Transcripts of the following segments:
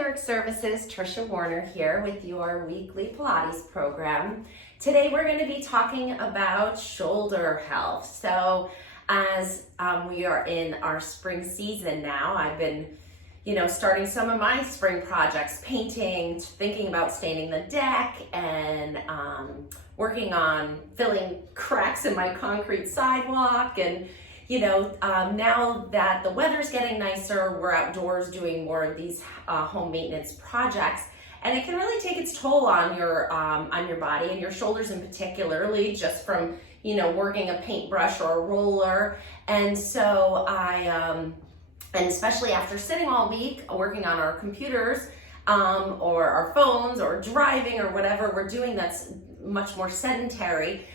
Lyric Services, Trisha Warner here with your weekly Pilates program. Today we're going to be talking about shoulder health. So as we are in our spring season now, I've been, starting some of my spring projects, painting, thinking about staining the deck, and working on filling cracks in my concrete sidewalk. And now that the weather's getting nicer, we're outdoors doing more of these home maintenance projects, and it can really take its toll on your body and your shoulders in particularly, just from working a paintbrush or a roller. And so and especially after sitting all week working on our computers or our phones or driving or whatever we're doing that's much more sedentary,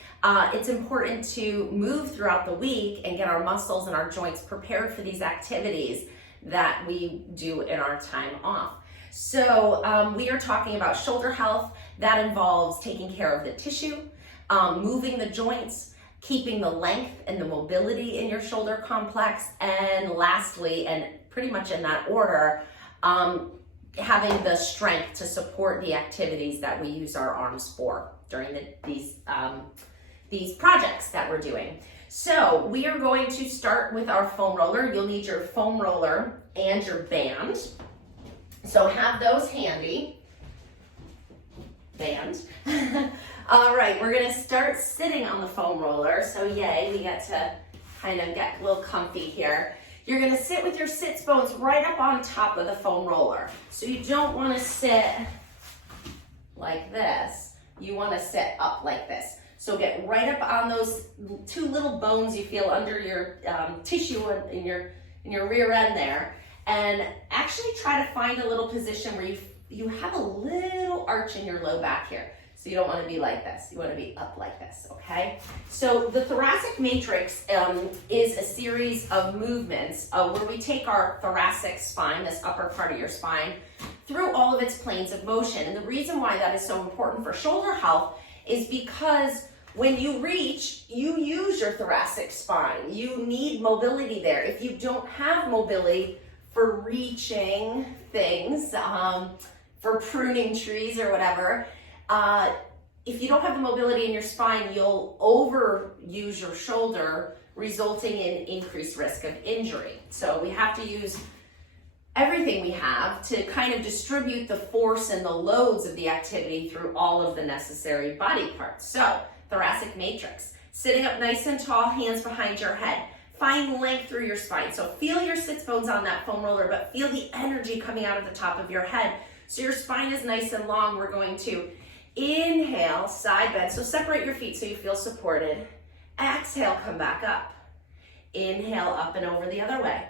it's important to move throughout the week and get our muscles and our joints prepared for these activities that we do in our time off. So we are talking about shoulder health. That involves taking care of the tissue, moving the joints, keeping the length and the mobility in your shoulder complex, and lastly, and pretty much in that order, having the strength to support the activities that we use our arms for during these projects that we're doing. So we are going to start with our foam roller. You'll need your foam roller and your band. So have those handy. Band. All right, we're gonna start sitting on the foam roller. So yay, we get to kind of get a little comfy here. You're gonna sit with your sits bones right up on top of the foam roller. So you don't wanna sit like this. You wanna sit up like this. So get right up on those two little bones you feel under your tissue in your rear end there, and actually try to find a little position where you have a little arch in your low back here. So you don't want to be like this. You want to be up like this, okay? So the Thoracic Matrix is a series of movements where we take our thoracic spine, this upper part of your spine, through all of its planes of motion. And the reason why that is so important for shoulder health is because when you reach, you use your thoracic spine. You need mobility there. If you don't have mobility for reaching things, for pruning trees or whatever, if you don't have the mobility in your spine, you'll overuse your shoulder, resulting in increased risk of injury. So we have to use everything we have to kind of distribute the force and the loads of the activity through all of the necessary body parts. So Thoracic Matrix, sitting up nice and tall, hands behind your head. Find length through your spine. So feel your sits bones on that foam roller, but feel the energy coming out of the top of your head. So your spine is nice and long. We're going to inhale, side bend. So separate your feet so you feel supported. Exhale, come back up. Inhale, up and over the other way.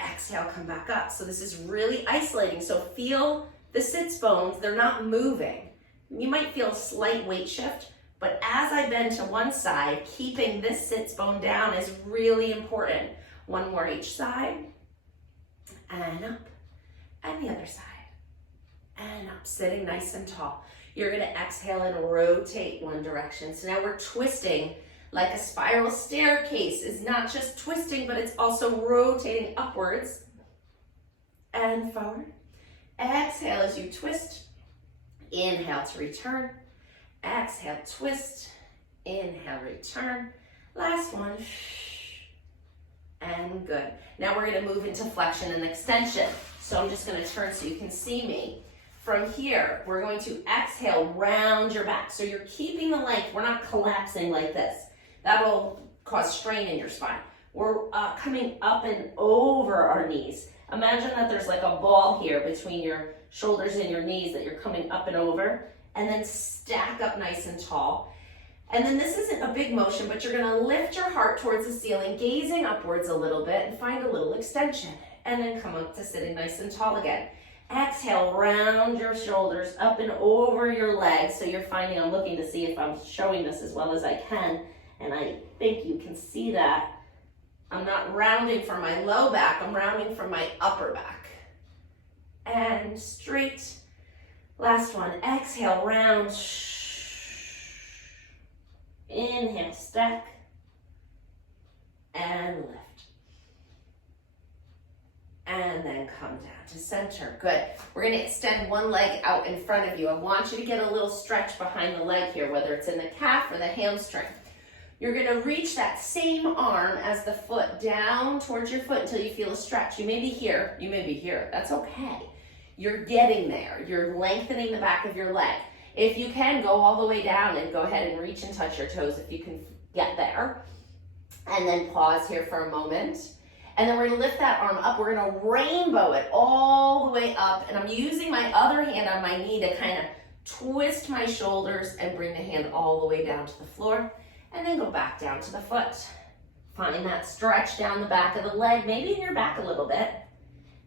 Exhale, come back up. So this is really isolating. So feel the sits bones. They're not moving. You might feel a slight weight shift, but as I bend to one side, keeping this sits bone down is really important. One more each side, and up, and the other side, and up, sitting nice and tall. You're gonna exhale and rotate one direction. So now we're twisting like a spiral staircase. It's not just twisting, but it's also rotating upwards and forward. Exhale as you twist. Inhale to return. Exhale, twist. Inhale, return. Last one. And good. Now we're gonna move into flexion and extension. So I'm just gonna turn so you can see me. From here, we're going to exhale, round your back. So you're keeping the length. We're not collapsing like this. That'll cause strain in your spine. We're coming up and over our knees. Imagine that there's like a ball here between your shoulders and your knees that you're coming up and over, and then stack up nice and tall. And then this isn't a big motion, but you're gonna lift your heart towards the ceiling, gazing upwards a little bit, and find a little extension. And then come up to sitting nice and tall again. Exhale, round your shoulders up and over your legs. So you're finding, I'm looking to see if I'm showing this as well as I can, and I think you can see that. I'm not rounding from my low back, I'm rounding from my upper back. And straight. Last one, exhale, round. Inhale, stack. And lift. and then come down to center. Good. We're going to extend one leg out in front of you. I want you to get a little stretch behind the leg here, whether it's in the calf or the hamstring. You're going to reach that same arm as the foot down towards your foot until you feel a stretch. You may be here, you may be here. That's okay. You're getting there. You're lengthening the back of your leg. If you can, go all the way down and go ahead and reach and touch your toes if you can get there. And then pause here for a moment. And then we're going to lift that arm up. We're going to rainbow it all the way up. And I'm using my other hand on my knee to kind of twist my shoulders and bring the hand all the way down to the floor. And then go back down to the foot. Find that stretch down the back of the leg, maybe in your back a little bit.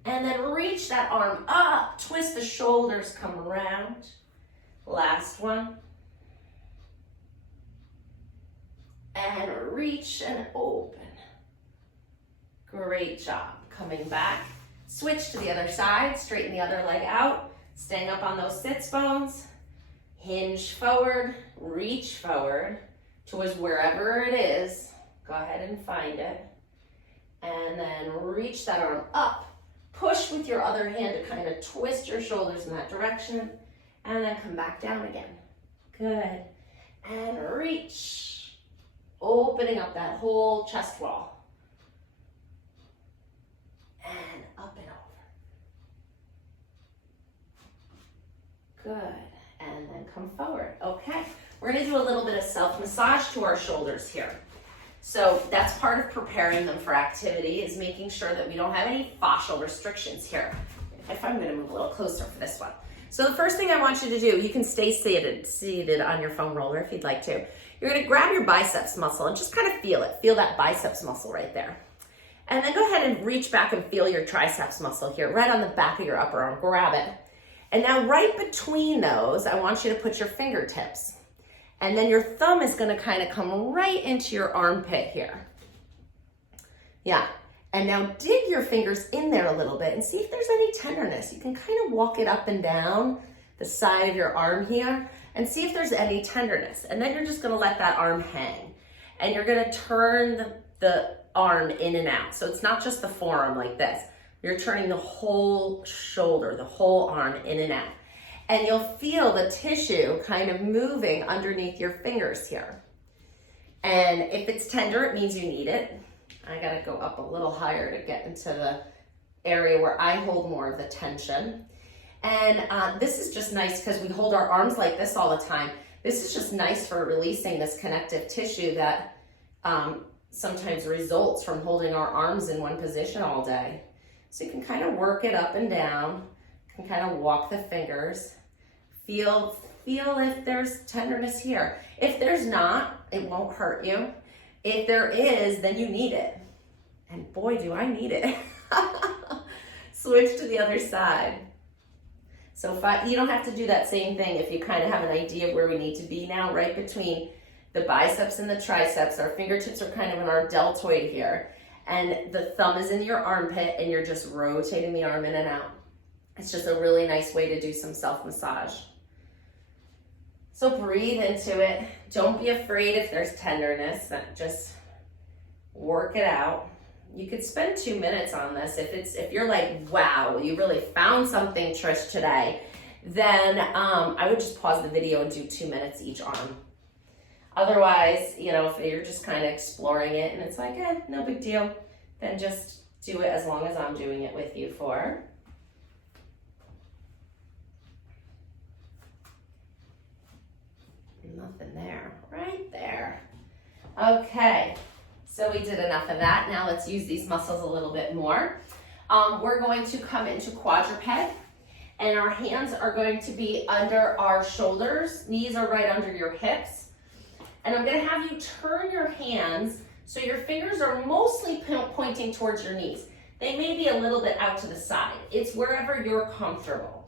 And then reach that arm up. Twist the shoulders, come around. Last one. And reach and open. Great job. Coming back. Switch to the other side. Straighten the other leg out. Staying up on those sits bones. Hinge forward. Reach forward towards wherever it is. Go ahead and find it. And then reach that arm up. Push with your other hand to kind of twist your shoulders in that direction. And then come back down again. Good. And reach. Opening up that whole chest wall. And up and over. Good. And then come forward. Okay. We're going to do a little bit of self-massage to our shoulders here. So that's part of preparing them for activity, is making sure that we don't have any fascial restrictions here. If I'm going to move a little closer for this one. So the first thing I want you to do, you can stay seated on your foam roller if you'd like to. You're going to grab your biceps muscle and just kind of feel it. Feel that biceps muscle right there. And then go ahead and reach back and feel your triceps muscle here, right on the back of your upper arm. Grab it. And now right between those, I want you to put your fingertips. And then your thumb is going to kind of come right into your armpit here. Yeah. And now dig your fingers in there a little bit and see if there's any tenderness. You can kind of walk it up and down the side of your arm here and see if there's any tenderness. And then you're just going to let that arm hang. And you're going to turn the arm in and out. So it's not just the forearm like this. You're turning the whole shoulder, the whole arm in and out. And you'll feel the tissue kind of moving underneath your fingers here. And if it's tender, it means you need it. I gotta go up a little higher to get into the area where I hold more of the tension. And this is just nice because we hold our arms like this all the time. This is just nice for releasing this connective tissue that sometimes results from holding our arms in one position all day. So you can kind of work it up and down. You can kind of walk the fingers. Feel if there's tenderness here. If there's not, it won't hurt you. If there is, then you need it. And boy, do I need it. Switch to the other side. So you don't have to do that same thing if you kind of have an idea of where we need to be now, right between the biceps and the triceps. Our fingertips are kind of in our deltoid here. And the thumb is in your armpit and you're just rotating the arm in and out. It's just a really nice way to do some self-massage. So breathe into it. Don't be afraid if there's tenderness. Just work it out. You could spend 2 minutes on this. If you're like, wow, you really found something, Trish, today, then I would just pause the video and do 2 minutes each arm. Otherwise, if you're just kind of exploring it and it's like, no big deal, then just do it as long as I'm doing it with you for. Nothing there, right there. Okay, so we did enough of that. Now let's use these muscles a little bit more. We're going to come into quadruped and our hands are going to be under our shoulders. Knees are right under your hips. And I'm going to have you turn your hands so your fingers are mostly pointing towards your knees. They may be a little bit out to the side. It's wherever you're comfortable.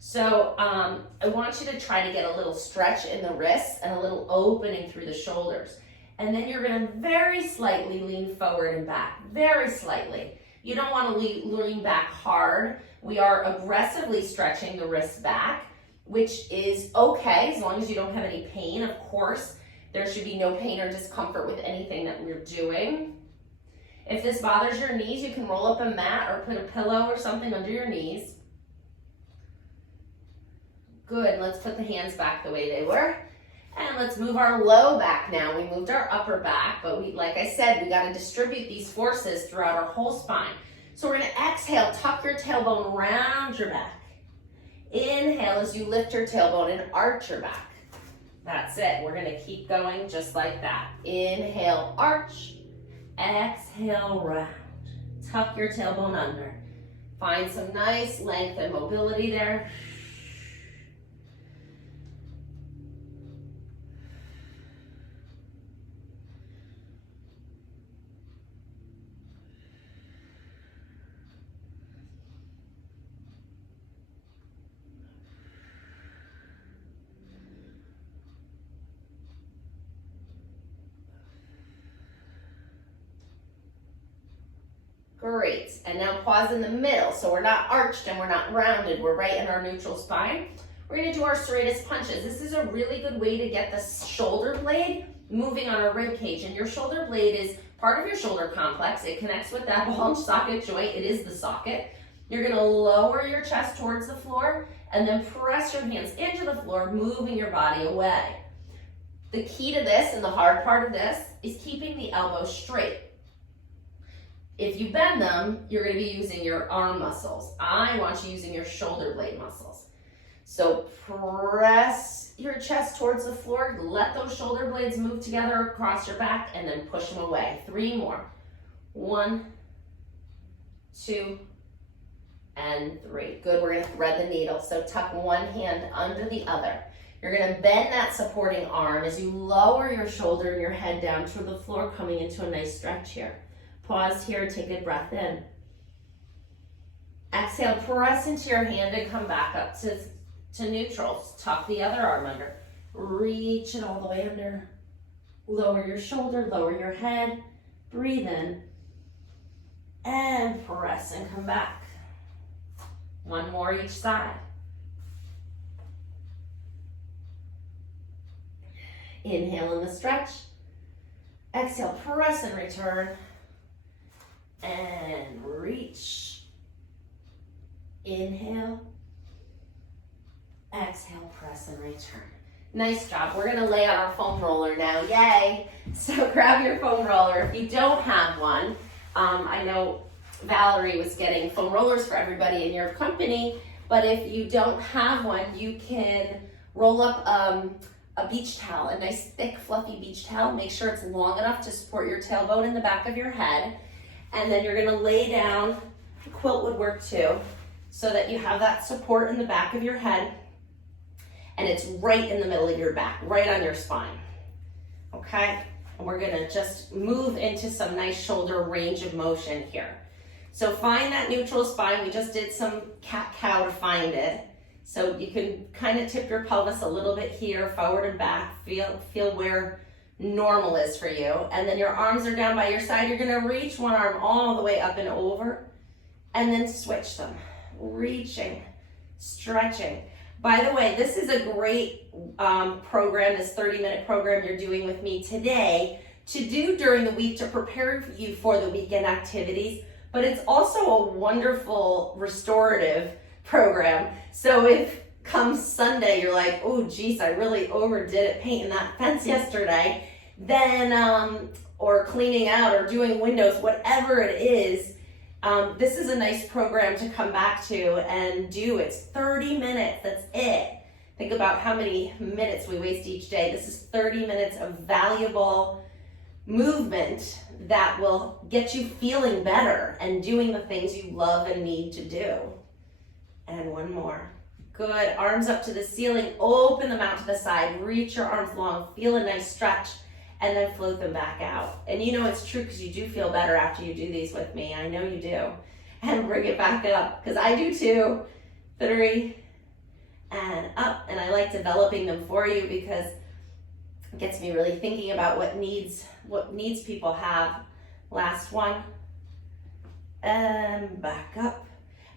So I want you to try to get a little stretch in the wrists and a little opening through the shoulders. And then you're going to very slightly lean forward and back, very slightly. You don't want to lean back hard. We are aggressively stretching the wrists back, which is okay as long as you don't have any pain. Of course, there should be no pain or discomfort with anything that we're doing. If this bothers your knees, you can roll up a mat or put a pillow or something under your knees. Good, let's put the hands back the way they were. And let's move our low back now. We moved our upper back, but like I said, we gotta distribute these forces throughout our whole spine. So we're gonna exhale, tuck your tailbone around your back. Inhale as you lift your tailbone and arch your back. That's it, we're gonna keep going just like that. Inhale, arch. Exhale, round. Tuck your tailbone under. Find some nice length and mobility there. Great, and now pause in the middle. So we're not arched and we're not rounded. We're right in our neutral spine. We're gonna do our Serratus Punches. This is a really good way to get the shoulder blade moving on our rib cage. And your shoulder blade is part of your shoulder complex. It connects with that bulge socket joint. It is the socket. You're gonna lower your chest towards the floor and then press your hands into the floor, moving your body away. The key to this and the hard part of this is keeping the elbows straight. If you bend them, you're going to be using your arm muscles. I want you using your shoulder blade muscles. So press your chest towards the floor, let those shoulder blades move together across your back, and then push them away. 3 more. 1, 2, and 3. Good, we're going to thread the needle. So tuck one hand under the other. You're going to bend that supporting arm as you lower your shoulder and your head down to the floor, coming into a nice stretch here. Pause here, take a breath in. Exhale, press into your hand and come back up to neutral. Tuck the other arm under. Reach it all the way under. Lower your shoulder, lower your head. Breathe in. And press and come back. 1 more each side. Inhale in the stretch. Exhale, press and return. And reach. Inhale. Exhale, press and return. Nice job. We're gonna lay on our foam roller now, yay. So grab your foam roller. If you don't have one, I know Valerie was getting foam rollers for everybody in your company, but if you don't have one, you can roll up a beach towel, a nice thick fluffy beach towel. Make sure it's long enough to support your tailbone in the back of your head. And then you're gonna lay down, the quilt would work too, so that you have that support in the back of your head, and it's right in the middle of your back, right on your spine, okay? And we're gonna just move into some nice shoulder range of motion here. So find that neutral spine. We just did some cat-cow to find it. So you can kind of tip your pelvis a little bit here, forward and back, feel where normal is for you. And then your arms are down by your side. You're gonna reach one arm all the way up and over, and then switch them. Reaching, stretching. By the way, this is a great program, this 30-minute program you're doing with me today to do during the week to prepare you for the weekend activities, but it's also a wonderful restorative program. So if come Sunday, you're like, oh geez, I really overdid it painting that fence yesterday, then, or cleaning out or doing windows, whatever it is, this is a nice program to come back to and do. It's 30 minutes, that's it. Think about how many minutes we waste each day. This is 30 minutes of valuable movement that will get you feeling better and doing the things you love and need to do. And 1 more. Good, arms up to the ceiling, open them out to the side, reach your arms long, feel a nice stretch, and then float them back out. And you know it's true because you do feel better after you do these with me. I know you do. And bring it back up, because I do too. 3, and up. And I like developing them for you because it gets me really thinking about what needs people have. Last one. And back up.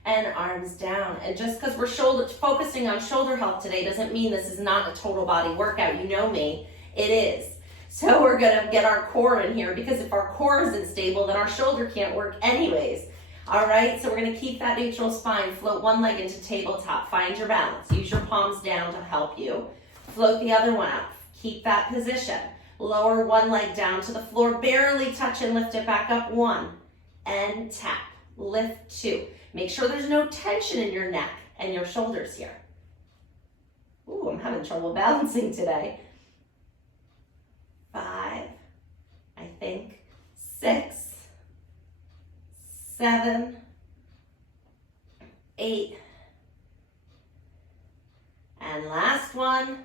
And arms down. And just because we're focusing on shoulder health today doesn't mean this is not a total body workout. You know me, it is. So we're gonna get our core in here, because if our core isn't stable, then our shoulder can't work anyways. All right, so we're gonna keep that neutral spine, float one leg into tabletop, find your balance. Use your palms down to help you. Float the other one up, keep that position. Lower one leg down to the floor, barely touch and lift it back up. 1, and tap, lift 2. Make sure there's no tension in your neck and your shoulders here. Ooh, I'm having trouble balancing today. 5, I think, 6, 7, 8, and last one.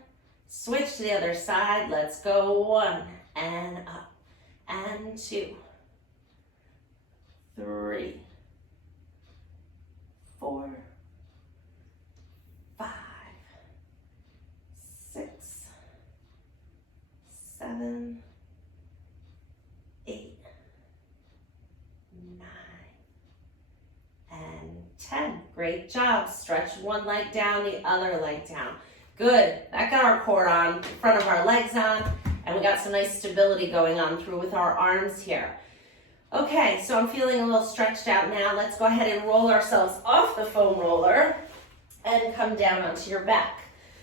Switch to the other side. Let's go. 1, and up, and 2, 3, 4, 5, 6, 7, 8, 9, and 10. Great job. Stretch one leg down, the other leg down. Good. That got our core on, front of our legs on, and we got some nice stability going on through with our arms here. Okay, so I'm feeling a little stretched out now. Let's go ahead and roll ourselves off the foam roller and come down onto your back.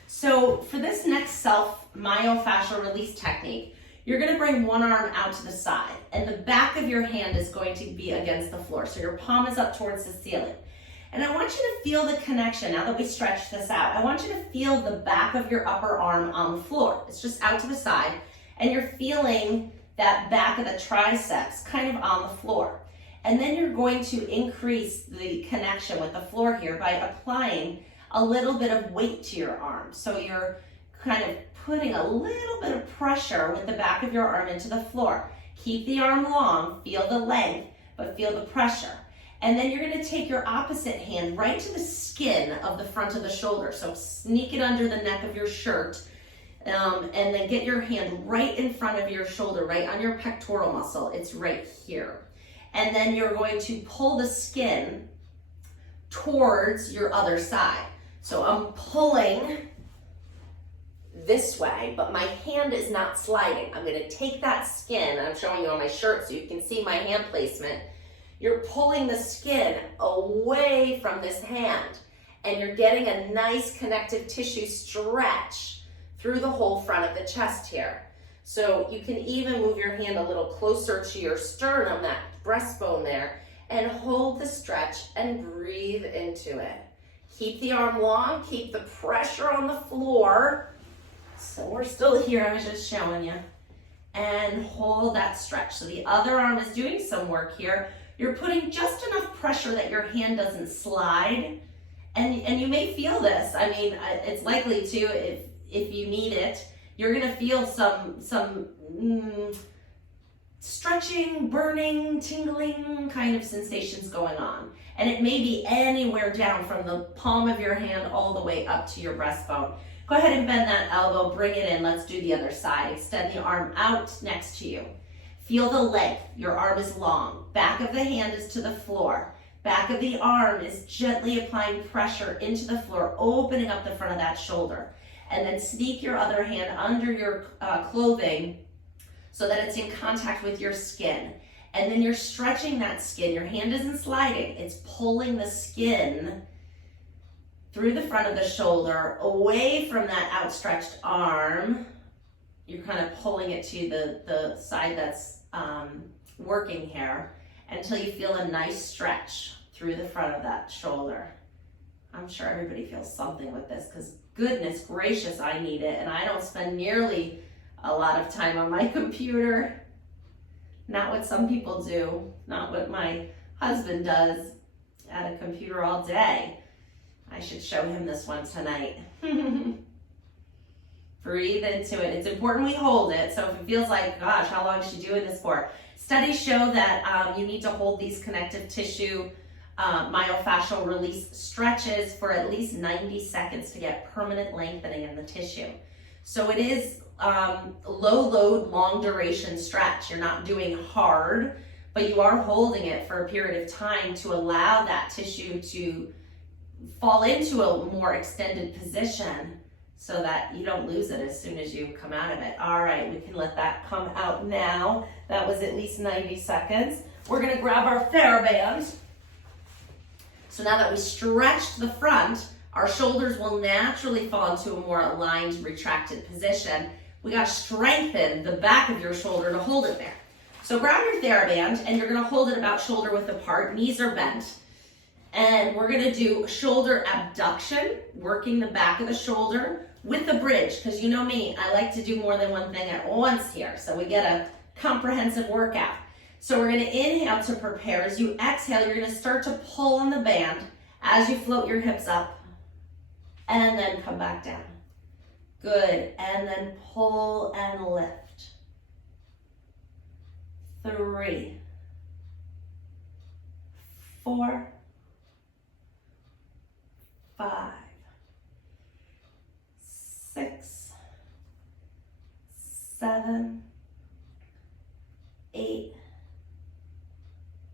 So for this next self myofascial release technique, you're going to bring one arm out to the side, and the back of your hand is going to be against the floor. So your palm is up towards the ceiling. And I want you to feel the connection. Now that we stretched this out, I want you to feel the back of your upper arm on the floor. It's just out to the side, and you're feeling that back of the triceps kind of on the floor. And then you're going to increase the connection with the floor here by applying a little bit of weight to your arm. So you're kind of putting a little bit of pressure with the back of your arm into the floor. Keep the arm long, feel the length, but feel the pressure. And then you're going to take your opposite hand right to the skin of the front of the shoulder. So sneak it under the neck of your shirt, and then get your hand right in front of your shoulder, right on your pectoral muscle. It's right here. And then you're going to pull the skin towards your other side. So I'm pulling this way, but my hand is not sliding. I'm going to take that skin. I'm showing you on my shirt so you can see my hand placement. You're pulling the skin away from this hand, and you're getting a nice connective tissue stretch through the whole front of the chest here. So you can even move your hand a little closer to your sternum, that breastbone there, and hold the stretch and breathe into it. Keep the arm long, keep the pressure on the floor. So we're still here, I was just showing you. And hold that stretch. So the other arm is doing some work here. You're putting just enough pressure that your hand doesn't slide. And you may feel this. I mean, it's likely to if you need it. You're gonna feel some stretching, burning, tingling kind of sensations going on. And it may be anywhere down from the palm of your hand all the way up to your breastbone. Go ahead and bend that elbow, bring it in. Let's do the other side. Extend the arm out next to you. Feel the length. Your arm is long. Back of the hand is to the floor. Back of the arm is gently applying pressure into the floor, opening up the front of that shoulder. And then sneak your other hand under your clothing so that it's in contact with your skin. And then you're stretching that skin. Your hand isn't sliding. It's pulling the skin through the front of the shoulder, away from that outstretched arm. You're kind of pulling it to the side that's working here until you feel a nice stretch through the front of that shoulder. I'm sure everybody feels something with this, because goodness gracious, I need it. And I don't spend nearly a lot of time on my computer. Not what some people do, not what my husband does at a computer all day. I should show him this one tonight. Breathe into it. It's important we hold it. So if it feels like, gosh, how long is she doing this for? Studies show that you need to hold these connective tissue myofascial release stretches for at least 90 seconds to get permanent lengthening in the tissue. So it is low load, long duration stretch. You're not doing hard, but you are holding it for a period of time to allow that tissue to fall into a more extended position so that you don't lose it as soon as you come out of it. All right, we can let that come out now. That was at least 90 seconds. We're gonna grab our TheraBand. So now that we stretched the front, our shoulders will naturally fall into a more aligned, retracted position. We gotta strengthen the back of your shoulder to hold it there. So grab your TheraBand and you're gonna hold it about shoulder width apart, knees are bent. And we're gonna do shoulder abduction, working the back of the shoulder with the bridge, because you know me, I like to do more than one thing at once here, so we get a comprehensive workout. So we're gonna inhale to prepare. As you exhale, you're gonna start to pull on the band as you float your hips up, and then come back down. Good, and then pull and lift. 3, 4, 5, 6, 7, 8,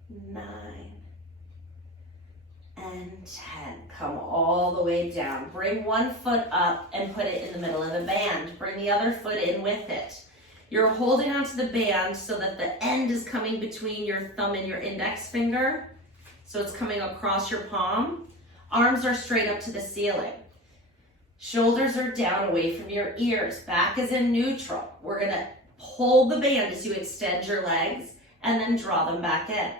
9, and 10. Come all the way down. Bring one foot up and put it in the middle of the band. Bring the other foot in with it. You're holding onto the band so that the end is coming between your thumb and your index finger. So it's coming across your palm. Arms are straight up to the ceiling. Shoulders are down away from your ears. Back is in neutral. We're gonna hold the band as you extend your legs and then draw them back in.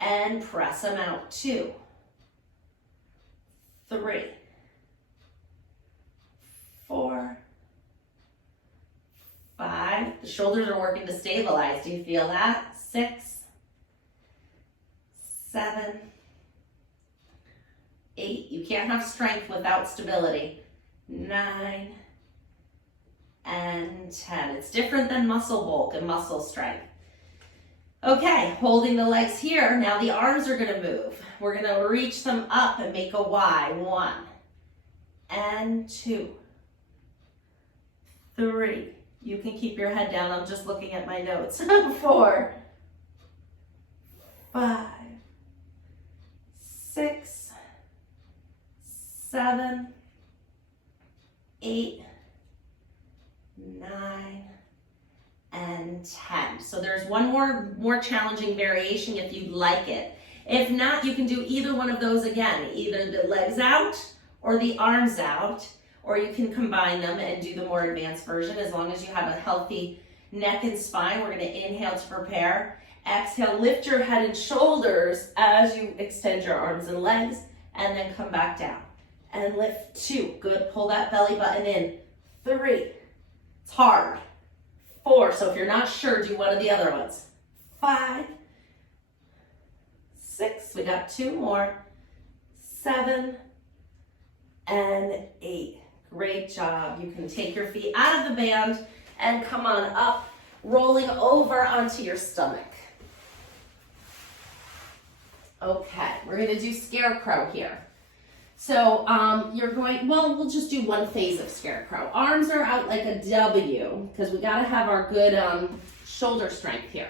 And press them out. 2, 3, 4, 5. The shoulders are working to stabilize. Do you feel that? 6, 7, 8. You can't have strength without stability. 9, and 10. It's different than muscle bulk and muscle strength. Okay, holding the legs here, now the arms are gonna move. We're gonna reach them up and make a Y. 1, and 2, 3. You can keep your head down, I'm just looking at my notes. 4, 5, 6, 7, 8, 9, and 10. So there's one more challenging variation if you'd like it. If not, you can do either one of those again, either the legs out or the arms out, or you can combine them and do the more advanced version as long as you have a healthy neck and spine. We're gonna inhale to prepare. Exhale, lift your head and shoulders as you extend your arms and legs, and then come back down. And lift. 2, good, pull that belly button in. 3, it's hard. 4, so if you're not sure, do one of the other ones. 5, 6, we got 2 more. 7, and 8. Great job. You can take your feet out of the band and come on up, rolling over onto your stomach. Okay, we're gonna do Scarecrow here. So you're going, well, we'll just do one phase of Scarecrow. Arms are out like a W, because we gotta have our good shoulder strength here.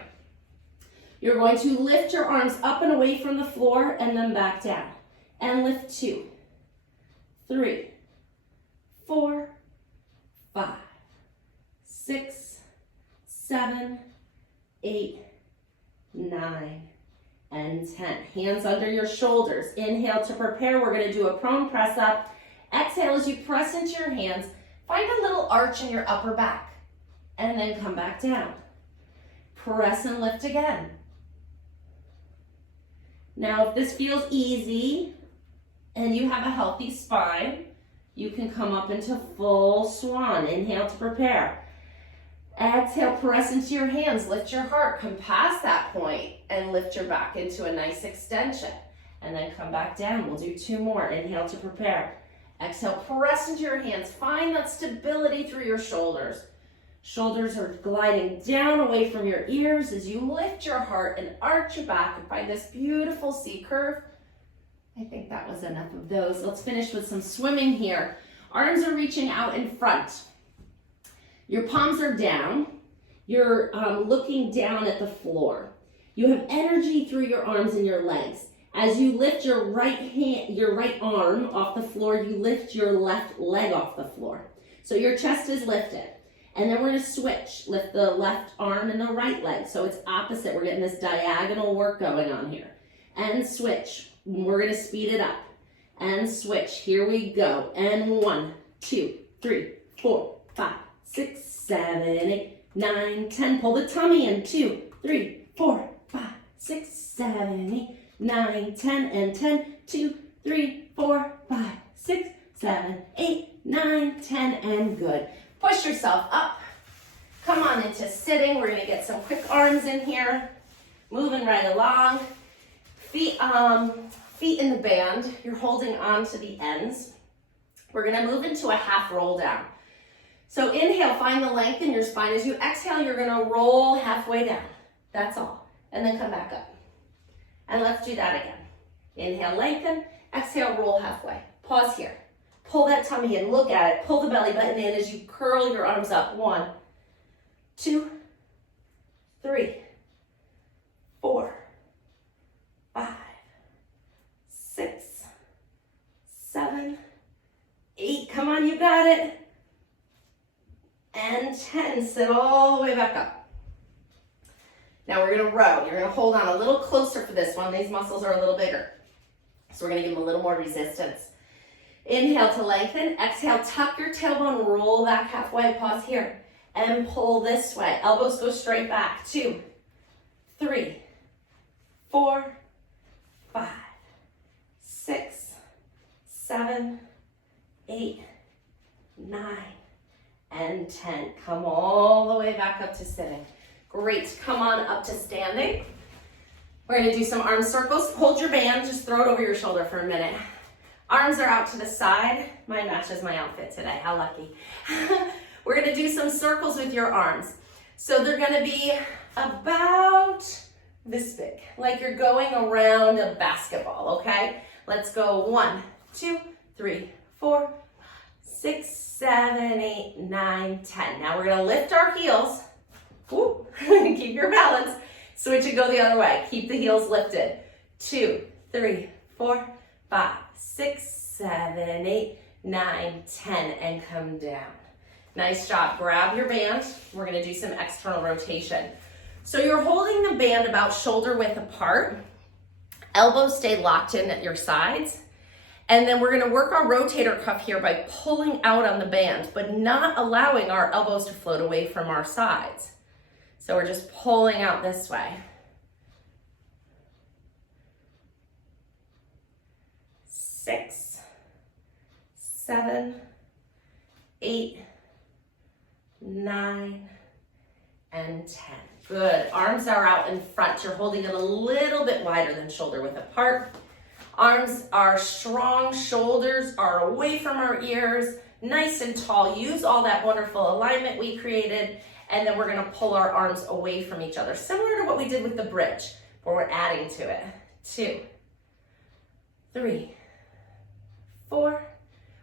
You're going to lift your arms up and away from the floor and then back down. And lift 2, 3, 4, 5, 6, 7, 8, 9, and 10. Hands under your shoulders. Inhale to prepare. We're going to do a prone press up. Exhale as you press into your hands. Find a little arch in your upper back. And then come back down. Press and lift again. Now, if this feels easy and you have a healthy spine, you can come up into full swan. Inhale to prepare. Exhale, press into your hands, lift your heart, come past that point and lift your back into a nice extension. And then come back down. We'll do 2 more. Inhale to prepare. Exhale, press into your hands. Find that stability through your shoulders. Shoulders are gliding down away from your ears as you lift your heart and arch your back and find this beautiful C curve. I think that was enough of those. Let's finish with some swimming here. Arms are reaching out in front. Your palms are down. You're looking down at the floor. You have energy through your arms and your legs. As you lift your right arm off the floor, you lift your left leg off the floor. So your chest is lifted. And then we're gonna switch. Lift the left arm and the right leg. So it's opposite. We're getting this diagonal work going on here. And switch. We're gonna speed it up. And switch. Here we go. And 1, 2, 3, 4, 5, 6, 7, 8, 9, 10. Pull the tummy in. 2, 3, 4, 5, 6, 7, 8, 9, 10. And 10, 2, 3, 4, 5, 6, 7, 8, 9, 10. And good. Push yourself up. Come on into sitting. We're gonna get some quick arms in here. Moving right along. Feet in the band. You're holding on to the ends. We're gonna move into a half roll down. So inhale, find the length in your spine. As you exhale, you're gonna roll halfway down. That's all. And then come back up. And let's do that again. Inhale, lengthen. Exhale, roll halfway. Pause here. Pull that tummy in, look at it. Pull the belly button in as you curl your arms up. 1, 2, 3, 4, 5, 6, 7, 8. Come on, you got it. And 10. Sit all the way back up. Now we're gonna row. You're gonna hold on a little closer for this one. These muscles are a little bigger. So we're gonna give them a little more resistance. Inhale to lengthen. Exhale, tuck your tailbone, roll back halfway. Pause here. And pull this way. Elbows go straight back. 2, 3, 4, 5, 6, 7, 8, 9, and 10. Come all the way back up to sitting. Great. Come on up to standing. We're going to do some arm circles. Hold your band. Just throw it over your shoulder for a minute. Arms are out to the side. Mine matches my outfit today. How lucky. We're going to do some circles with your arms. So they're going to be about this big, like you're going around a basketball, okay? Let's go 1, 2, 3, 4, 6, 7, 8, 9, 10. Now we're going to lift our heels. Woo. Keep your balance. Switch and go the other way. Keep the heels lifted. 2, 3, 4, 5, 6, 7, 8, 9, 10, and come down. Nice job. Grab your band. We're going to do some external rotation. So you're holding the band about shoulder width apart. Elbows stay locked in at your sides. And then we're going to work our rotator cuff here by pulling out on the band, but not allowing our elbows to float away from our sides. So we're just pulling out this way. 6, 7, 8, 9, and 10. Good. Arms are out in front. You're holding it a little bit wider than shoulder width apart. Arms are strong. Shoulders are away from our ears. Nice and tall. Use all that wonderful alignment we created. And then we're going to pull our arms away from each other. Similar to what we did with the bridge, where we're adding to it. 2, 3, 4.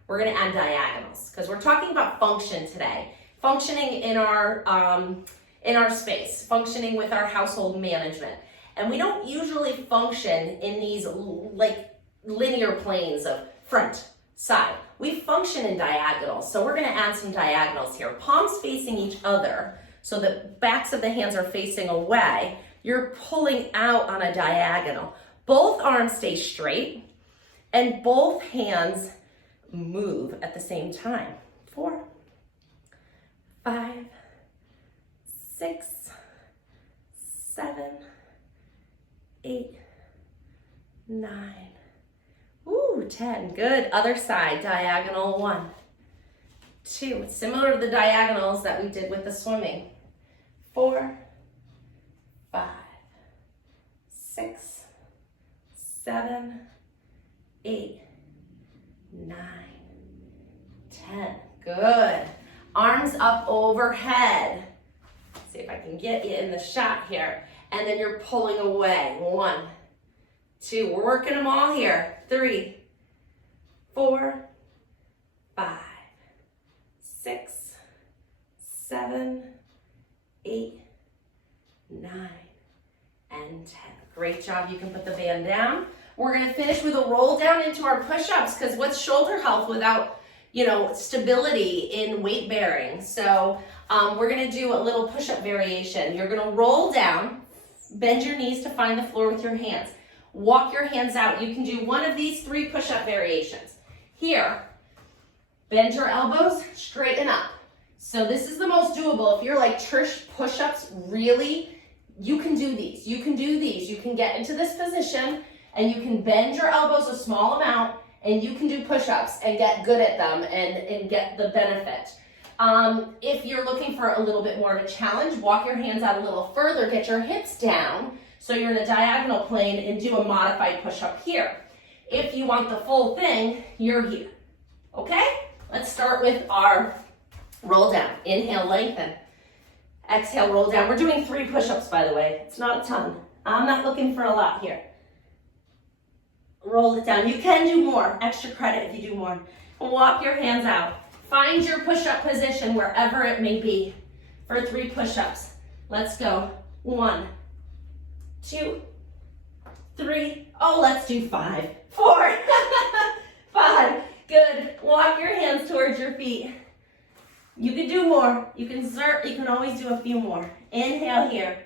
We're going to add diagonals because we're talking about function today. Functioning in our space, functioning with our household management. And we don't usually function in these like linear planes of front, side. We function in diagonals. So we're going to add some diagonals here. Palms facing each other so the backs of the hands are facing away. You're pulling out on a diagonal. Both arms stay straight and both hands move at the same time. 4, 5, 6, 7, 8, 9. Ooh, 10. Good. Other side. Diagonal 1, 2. It's similar to the diagonals that we did with the swimming. 4, 5, 6, 7, 8, 9, 10. Good. Arms up overhead. Let's see if I can get you in the shot here. And then you're pulling away. 1, 2. We're working them all here. 3, 4, 5, 6, 7, 8, 9, and 10. Great job. You can put the band down. We're going to finish with a roll down into our push-ups because what's shoulder health without, stability in weight bearing. So we're gonna do a little push-up variation. You're gonna roll down, bend your knees to find the floor with your hands. Walk your hands out. You can do one of these 3 push-up variations. Here, bend your elbows, straighten up. So this is the most doable. If you're like Trish push-ups, really, you can do these. You can do these. You can get into this position and you can bend your elbows a small amount and you can do push-ups and get good at them and get the benefit. If you're looking for a little bit more of a challenge, walk your hands out a little further, get your hips down so you're in a diagonal plane and do a modified push-up here. If you want the full thing, you're here. Okay? Let's start with our roll down. Inhale, lengthen. Exhale, roll down. We're doing 3 push-ups, by the way. It's not a ton. I'm not looking for a lot here. Roll it down. You can do more. Extra credit if you do more. Walk your hands out. Find your push-up position wherever it may be for 3 push-ups. Let's go. 1, 2, 3. Oh, let's do 5. 4, 5. Good. Walk your hands towards your feet. You can do more. You can always do a few more. Inhale here.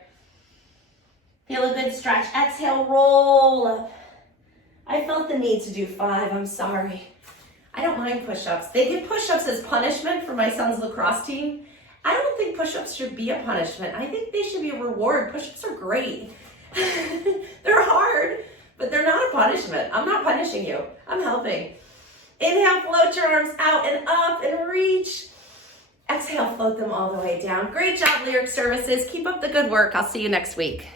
Feel a good stretch. Exhale, roll up. I felt the need to do 5. I'm sorry. I don't mind push-ups. They give push-ups as punishment for my son's lacrosse team. I don't think push-ups should be a punishment. I think they should be a reward. Push-ups are great. They're hard, but they're not a punishment. I'm not punishing you. I'm helping. Inhale, float your arms out and up and reach. Exhale, float them all the way down. Great job, Lyric Services. Keep up the good work. I'll see you next week.